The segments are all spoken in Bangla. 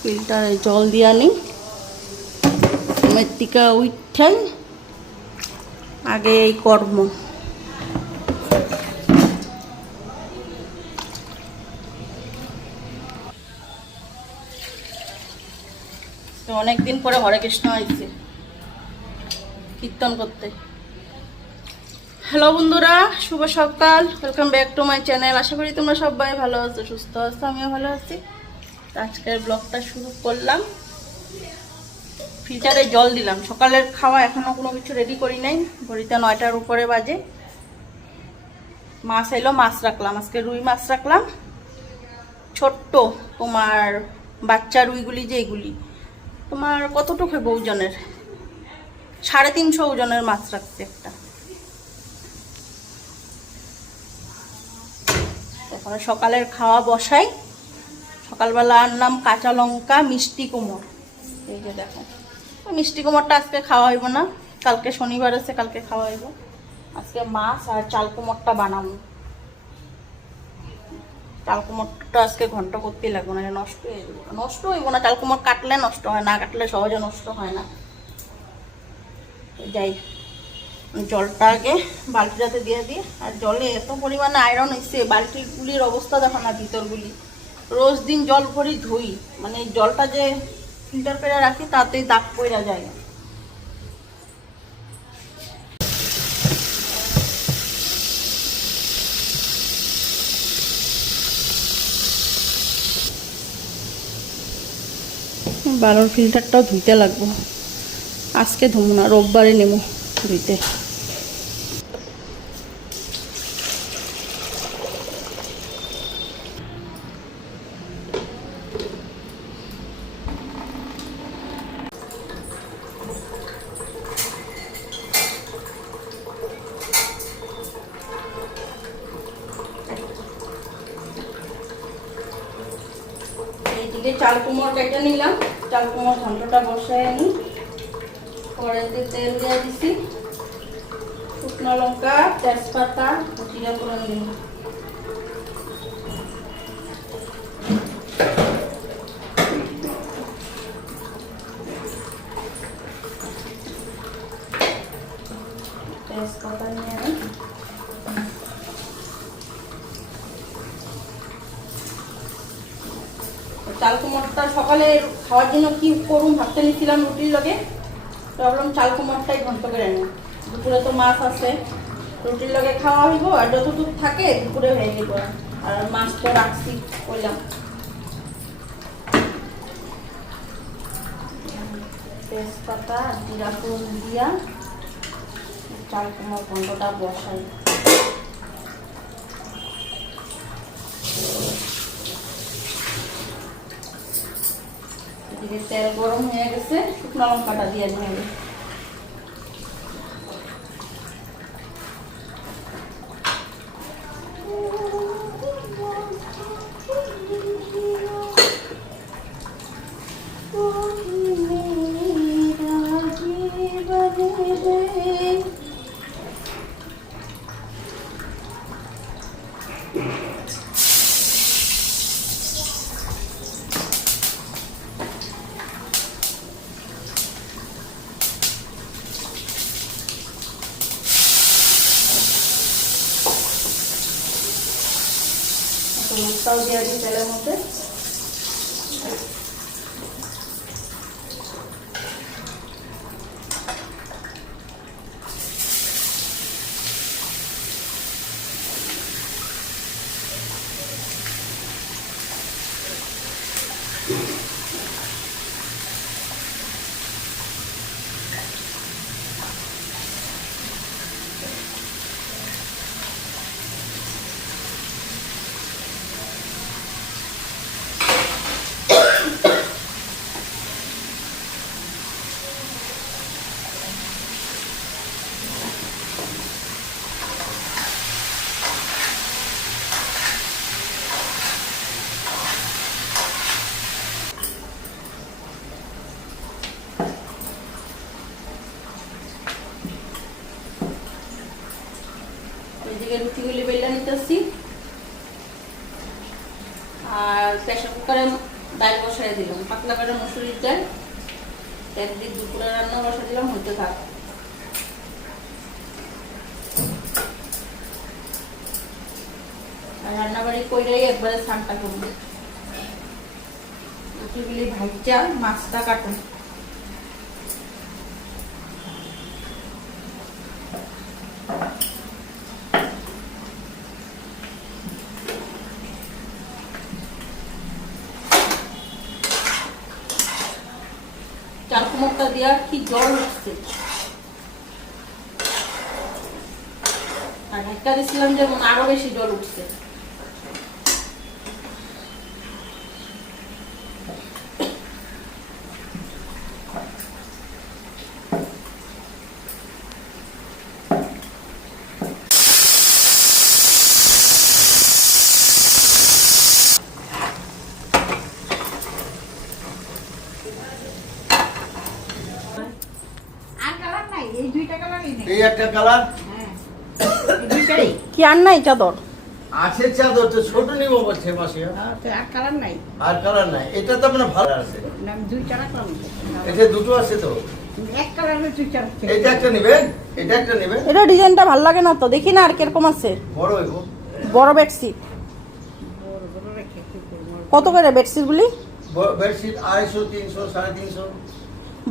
ফিল্টারে জল দিয়া নিই। মেত্তিকা উঠাই আগে এই কর্ম অনেকদিন পরে হরে কৃষ্ণ আইছে। কীর্তন করতে। হ্যালো বন্ধুরা, শুভ সকাল। Welcome back to my channel আশা করি তোমরা সবাই ভালো আছো, সুস্থ আছো, আমিও ভালো আছি। তো আজকের ব্লগটা শুরু করলাম। ফিল্টারে জল দিলাম। সকালের খাওয়া এখনও কোনো কিছু রেডি করি নাই। ঘড়িতে নয়টার উপরে বাজে। মাছ এলো, মাছ রাখলাম। আজকে রুই মাছ রাখলাম। ছোট্ট তোমার বাচ্চা রুইগুলি যেগুলি তোমার কতটুকু হবে ওজনের? সাড়ে তিনশো ওজনের মাছ রাখছে একটা। তারপরে সকালের খাওয়া বসাই। সকালবেলা আনলাম কাঁচা লঙ্কা, মিষ্টি কুমড়। এই যে দেখো। মিষ্টি কুমড়টা আজকে খাওয়া হইব না। কালকে শনিবার আছে, কালকে খাওয়া হইব। আজকে মাছ আর চাল কুমড়টা বানাবো। চাল কুমড়টা আজকে ঘন্ট করতেই লাগবে না নষ্ট হয়ে যাবে। নষ্ট হইব না, চাল কুমড় কাটলে নষ্ট হয়, না কাটলে সহজে নষ্ট হয় না। যাই, জলটা আগে বালতিটাতে দিয়ে দিই। আর জলে এত পরিমাণে আয়রন হয়েছে বালতিগুলির অবস্থা দেখো না, ভিতরগুলি। রোজ দিন জল ভরি ধুই। মানে জলটা যে ফিল্টার করে রাখি তাতেই দাগ পড়া যায়। বারোর ফিল্টারটাও ধুইতে লাগবো। আজকে ধুবো না, রোববারে নেব ধুইতে। চাল কুমড় কেটে নিলাম। চাল কুমড় ঘন্টটা বসায় আনি কড়াইতে তেল দিয়ে দিছি, শুকনো লঙ্কা, তেজপাতা, জিরা ফোড়ন দিন তেজপাতা নিয়ে আনি চাল কুমড়টা সকালে খাওয়ার জন্য কি করুন ভাবতে নিছিলাম রুটির লগে। তো ভাবলাম চাল কুমড়টাই ঘন্ট করে নিই দুপুরে তো মাছ আছে, রুটির লগে খাওয়া হইব, আর যতটুকু থাকে দুপুরে হয়ে গেল আর মাছ তো রাখছি করলাম তেজপাতা, জিরা দিয়া চাল কুমড় ঘন্টটা বসাই। তেল গরম হয়ে গেছে শুকনো লঙ্কাটা দিয়ে নেবে লঙ্কাও দিয়ে দিই তেলের মধ্যে ওইদিকে রুটিগুলি বেলে নিতেছি আর প্রেশার কুকারে ডাল বসাই দিলাম পাতলা করে মুসুরির ডাল একদিন দুপুরে রান্না বসাই দিলাম হতে থাক আর রান্নাবাড়ি কইরাই স্নানটা করব। রুটিগুলি ভাজা মাছটা কাটুন। চাল কুমড়টা দেওয়ার কি জল উঠছে আর ধাক্কা দিছিলাম যেমন আরও বেশি জল উঠছে। এই একটা কালার হ্যাঁ। এই দুইটাই। কি আর নাই চাদর? আছে চাদর তো ছোট নিব বলছে মাসি আর কালার নাই। আর কালার নাই। এটা তো আপনার ভালো আছে। না, আমি দুইটা রাখলাম। এটা দুটো আছে তো। এক কালারের দুইটা রাখছি এটা একটা নেবেন? এটা একটা নেবেন? এটা ডিজাইনটা ভালো লাগে না তো? দেখি না আর কীরকম আছে। বড় হইব। বড় বেডশিট। বড় বড় রেখে কি করব কত করে বেডশিটগুলি? বেডশিট আড়াইশো তিনশো সাড়ে তিনশো।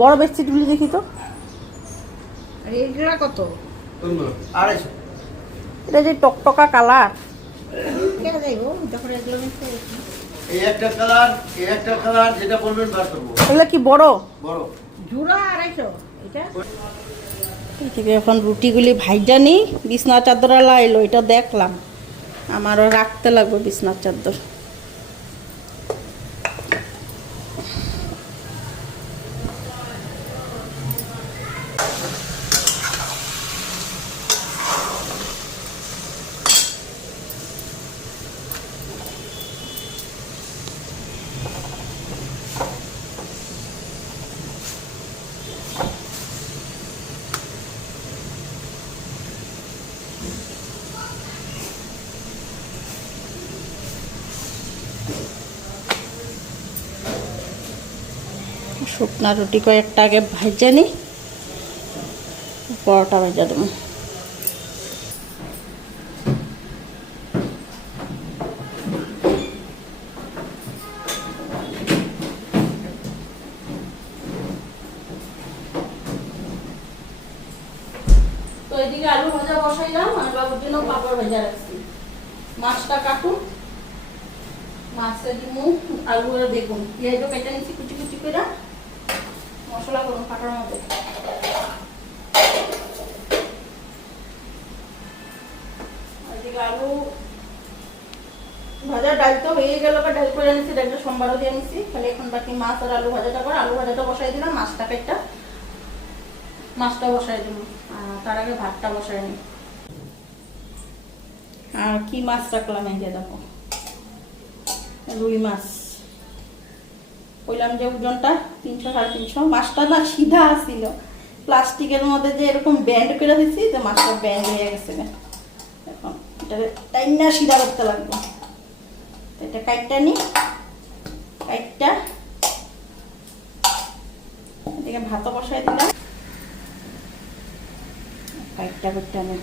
বড় বেডশিটগুলি দেখি তো। আর এইগুলা কত? আড়াইশো। এটা যে টকটকা কালার। কে যাইবো যখন এগুলো মিশে এই একটা কালার এই একটা কালার যেটা বলবেন বার করব। এগুলো কি বড়? বড়। জুড়া আড়াইশো। এটা? থেকে এখন রুটিগুলি ভাইজা নি বিছনা চাদর এলো এটা দেখলাম। আমারও রাখতে লাগবে বিছনার চাদর। শুকনা রুটি কয়েকটা আগে ভাজা নি, পরোটা ভাজা দেবো। তো এদিকে আলু ভাজা বসাইলাম, আর বাবুর জন্য পাপড় ভাজা রাখছি। মাছটা কাটুন। মাছের ডিমু আলু আর বেগুন। পেঁয়াজও কেটে নিচ্ছি কুচি কুচি করে। মশলা কাটার মধ্যে এদিকে আলু ভাজা ডাল তো হয়ে গেল বা ডাল করে নিচ্ছি ডালটা সোমবারও দিয়ে নিচ্ছি খালি এখন বাকি মাছ আর আলু ভাজাটা করে, আলু ভাজাটা বসাই দিলাম মাছটা কেটটা মাছটা বসাই দিব তার আগে ভাতটা বসাই নিই। আর কি মাছ রাখলাম এই যে দেখো, রুই মাছ। কইলাম যে ওজনটা তিনশো সাড়ে তিনশো। মাছটা না সিধা আসছিল প্লাস্টিকের মধ্যে যে এরকম ব্যান্ড করে দিচ্ছি তো মাছটা ব্যান্ড হয়ে গেছে এখন এটা টাইম না সিধা করতে লাগবে। এটা কাইটটা নি। কাইটটা এদিকে ভাতও বসাই দিলাম। কাইটটা করতে আমি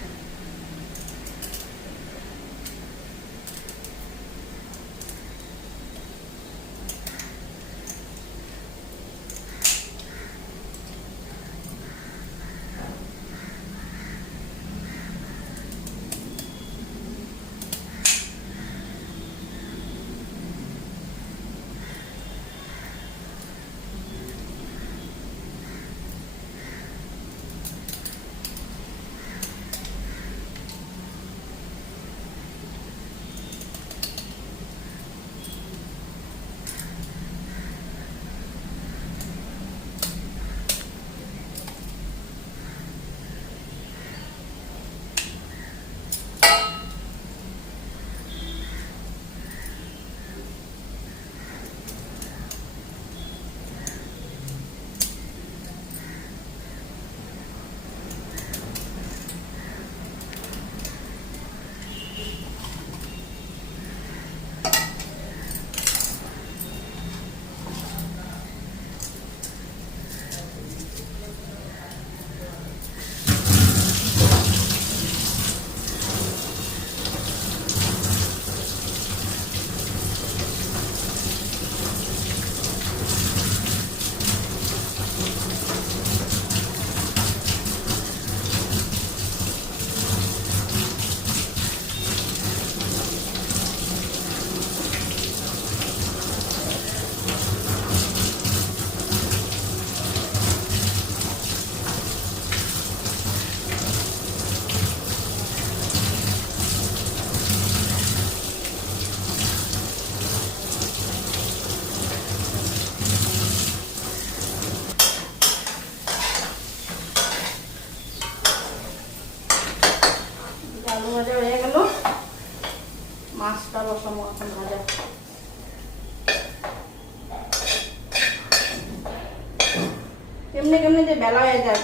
হয়ে যায়।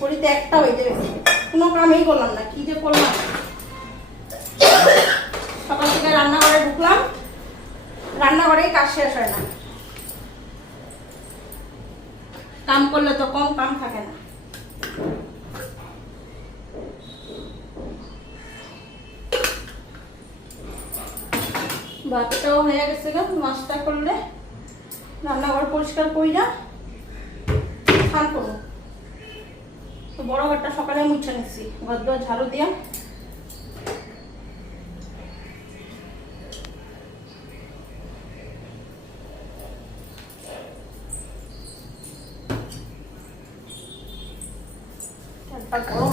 করিতে একটা হইতে গেছে। কোনো কামেই করলাম না, কি যে করলাম। সকাল থেকে রান্নাঘরে ঢুকলাম, রান্নাঘরেই কাজ শেষ হয় না। কাম করলে তো কম কাম থাকে না। ভাতটাও হয়ে গেছে গা, নাস্তা করলে। রান্নাঘর পরিষ্কার করি না। খান করব। তো বড় ঘরটা সকালে মুছে নিচ্ছি। ঘর দুয়ার ঝাড়ু দিয়া। চারটা গরম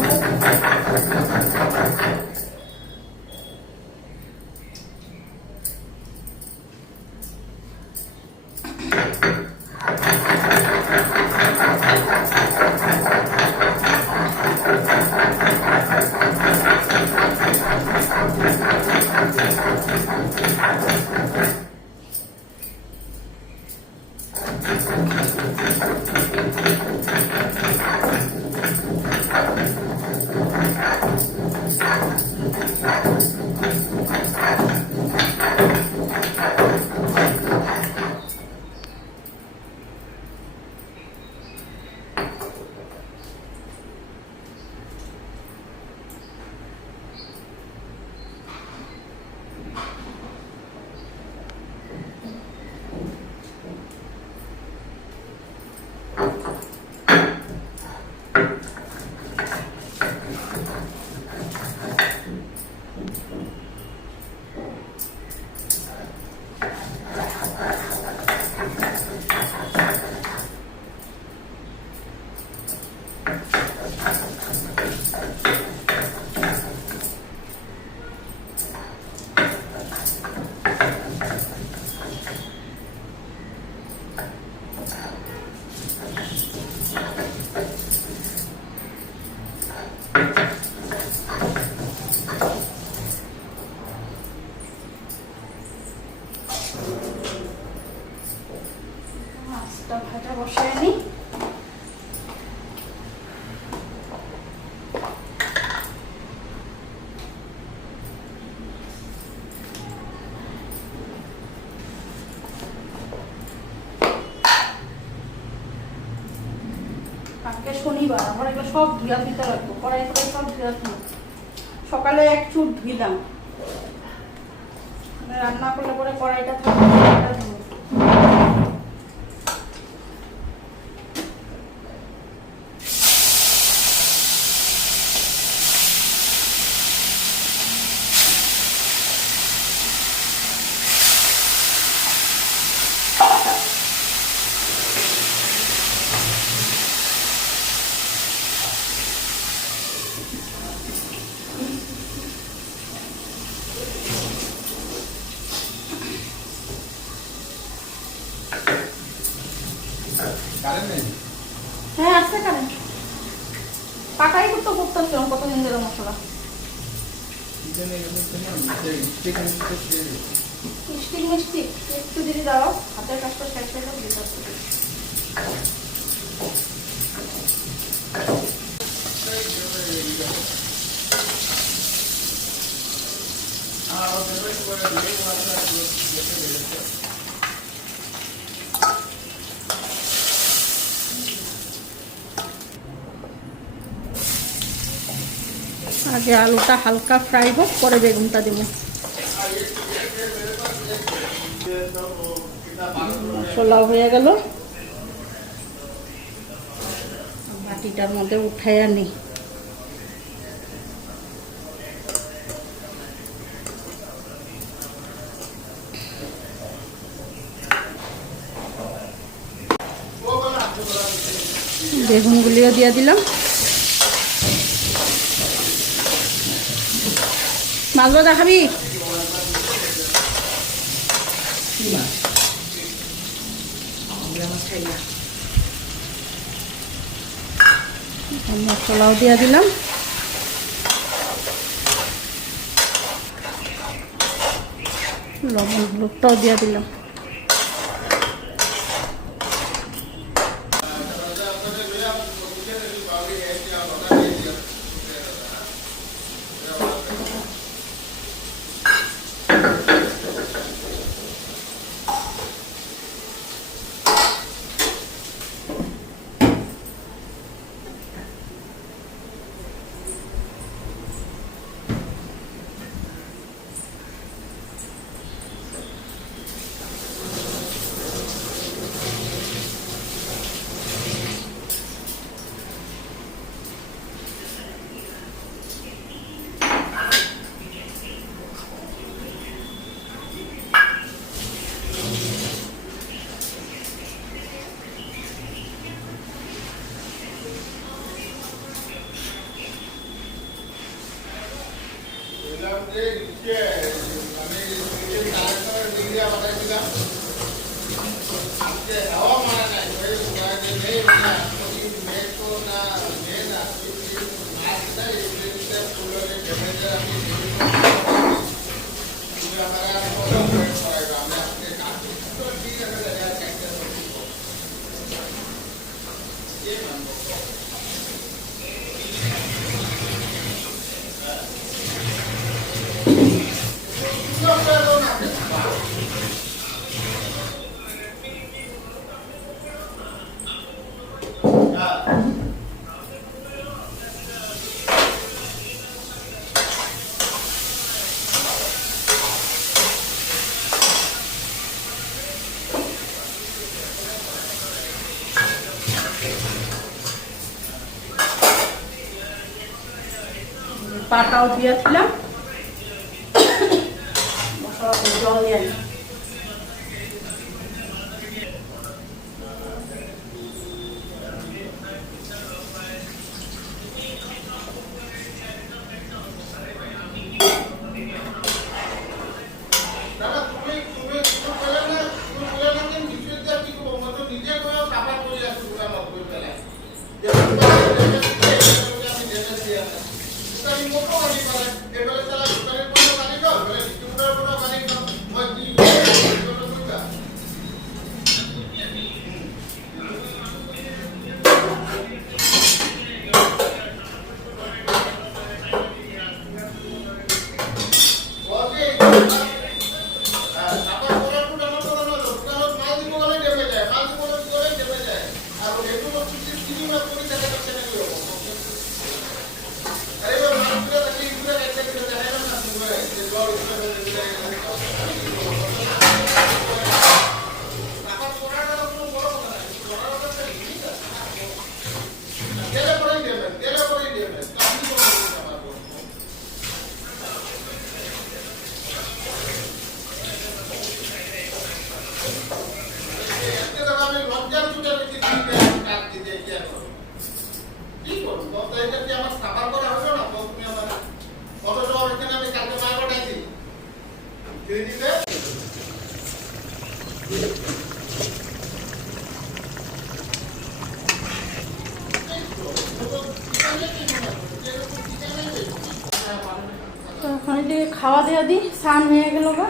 সব ধুয়া দিতে লাগবো কড়াই কড়াই সব ধুয়া দিলাম সকালে এক চুট ধুইলাম। মানে রান্না করলে পরে কড়াইটা থাকবে কড়াইটা ধুবো। হ্যাঁ আছে কারেন্ট পাকাই করতে করতেছিলাম কতদিন ধরে মশলা একটু দাও হাতের কাজটা আগে আলুটা হালকা ফ্রাই হোক পরে বেগুনটা দেবো। মশলা হয়ে গেল। বাটিটার মধ্যে উঠাই আনি। বেগুনগুলিও দিয়ে দিলাম। মাছ ভাজা মশলাও দিয়ে দিলাম। লবণ হলুদটাও দিয়ে দিলাম। পাটাও দিয়েছিলাম। দিই স্নান হয়ে গেল বা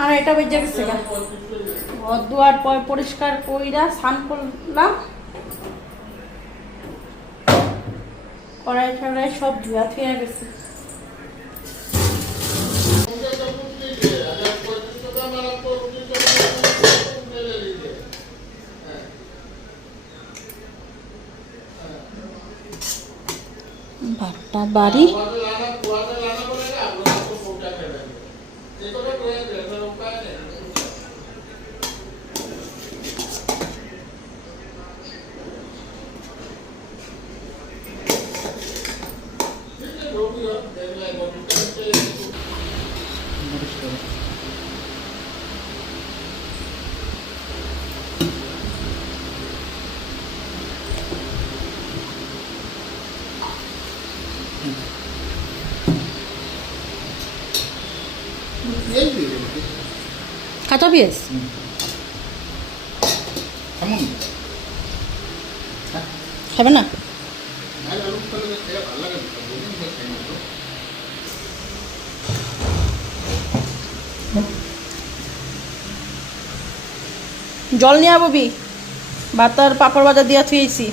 আর এটা বেজে গেছে ঘর দুয়ার পর পরিষ্কার কইরা স্নান করলাম। কড়াই টড়াই সব ধুয়া থুয়া গেছে। ভাতটা বাড়ি? করে কাঁচা পেঁয়াজ খাবে না জল নিয়ে আববি ভাত আর পাপড় বাজার দিয়া থুয়েছি